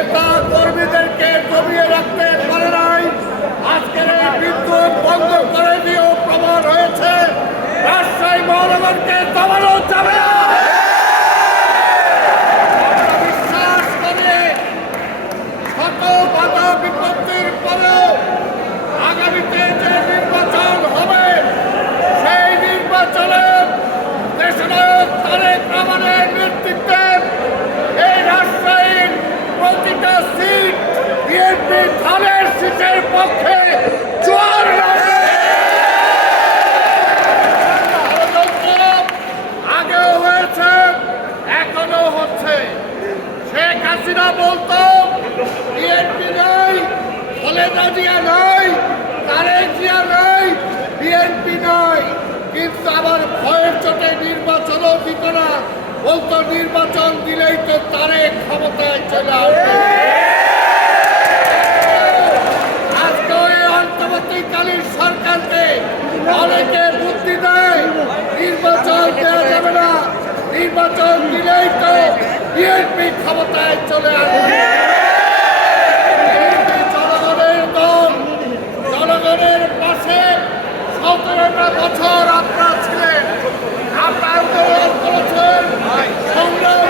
নেতা কর্মীদেরকে জমিয়ে রাখতে পারে নাই। আজকের এই বিদ্যুৎ বন্ধ করে দিয়েও প্রমাণ হয়েছে রাজশাহী মহানগরকে দমানো যাবে না। বিশ্বাস করে শত বাধা বিপত্তির পরেও আগামীতে যে নির্বাচন হবে সেই নির্বাচনে দেশনায়ক তারেক রহমানের নেতৃত্বে এই রাজশাহীর প্রতিটা সিট বিএনপি ধানের সিটের পক্ষে জোয়ার আগেও হয়েছে, এখনো হচ্ছে। শেখ হাসিনা বলতো বিএনপি নাই, খালেদা জিয়া নাই, তারেক জিয়া নাই, বিএনপি নাই। কিন্তু আবার ভয়ের চোটে নির্বাচনও দিত না, বলতো নির্বাচন দিলেই তো তারেক ক্ষমতায় চলে আসবে। আজকে ওই অন্তর্বর্তীকালীন সরকারকে অনেকে বুদ্ধি দেয় নির্বাচন দেওয়া যাবে না, নির্বাচন দিলেই তো বিএনপি ক্ষমতায় চলে আসবে। জনগণের দল, জনগণের পাশে 17টা বছর আপনারা ছিলেন, আপনারা আন্দোলন করেছেন, সংগ্রাম